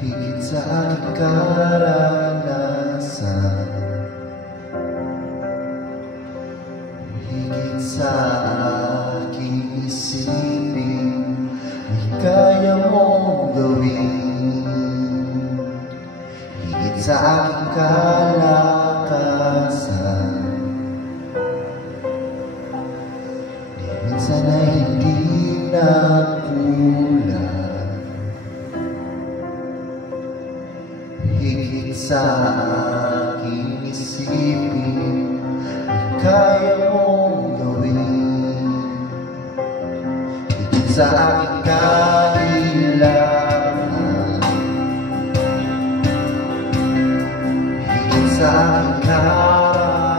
higit sa aking karanasan, higit sa aking isipin, ay kaya mong gawin, higit sa aking kalakasan. Di minsan ay hindi na kulang, higit sa aking isipin, ay kaya mong gawin, higit sa aking kailangan, higit sa aking karanasan,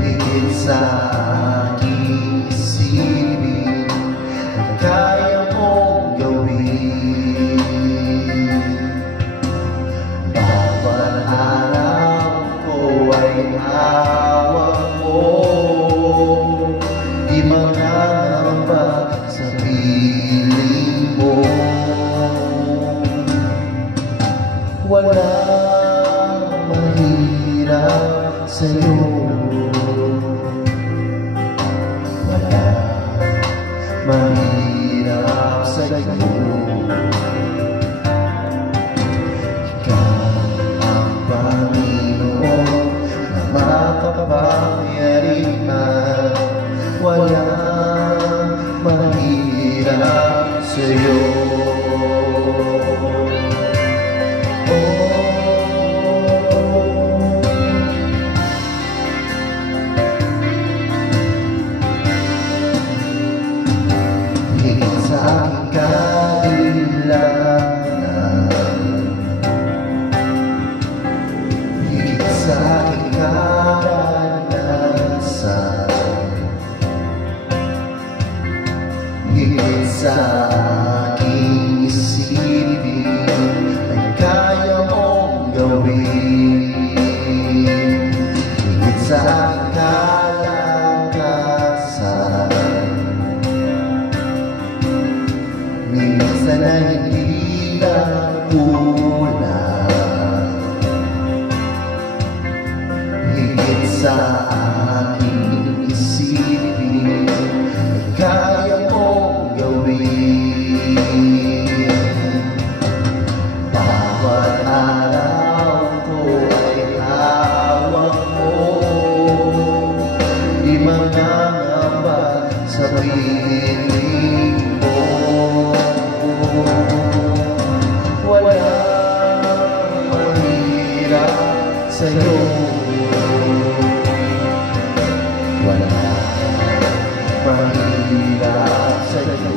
higit sa aking isipin, ay kaya mong gawin. Bawat araw ko ay hawak mo, di mangangamba sa piling mo. Walang mahirap sa'yo, mahirap sa'yo. Ikaw ang Panginoon na makapangyarihan, walang mahirap sa'yo. Higit sa aking isipin, ay kaya mong gawin, higit sa aking kalakasan. Minsan ay hindi na kulang, higit sa aking isipin, ay kaya mong gawin. Bawat araw ko ay hawak mo, di mangangamba sa piling mo. Walang mahirap sa'yo, walang mahirap sa'yo.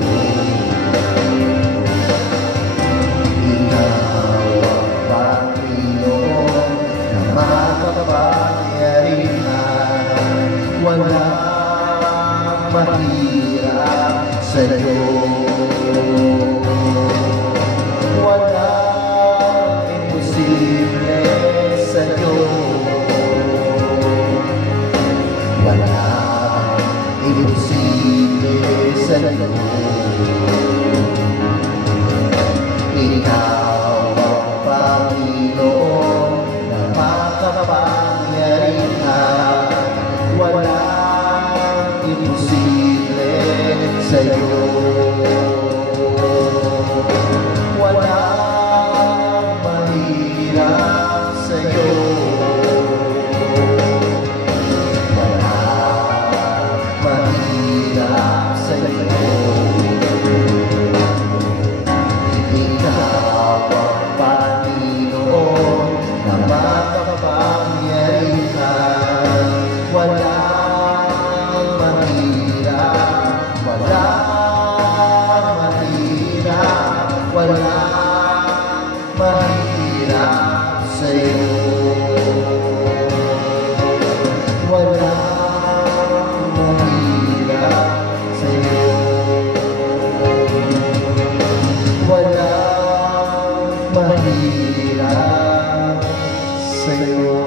Ikaw ang Panginoon na makapangyarihan, walang mahirap sa'yo. Walang imposible sa'yo, walang imposible sa'yo. Ikaw ang Panginoon na makapangyarihan, walang imposible sa'yo. Walang mahirap sa'yo, walang mahirap sa'yo. Ikaw ang Panginoon na makapangyarihan, walang mahirap, walang mahirap, walang mahirap sa'yo. Walang mahirap sa'yo, walang mahirap sa'yo.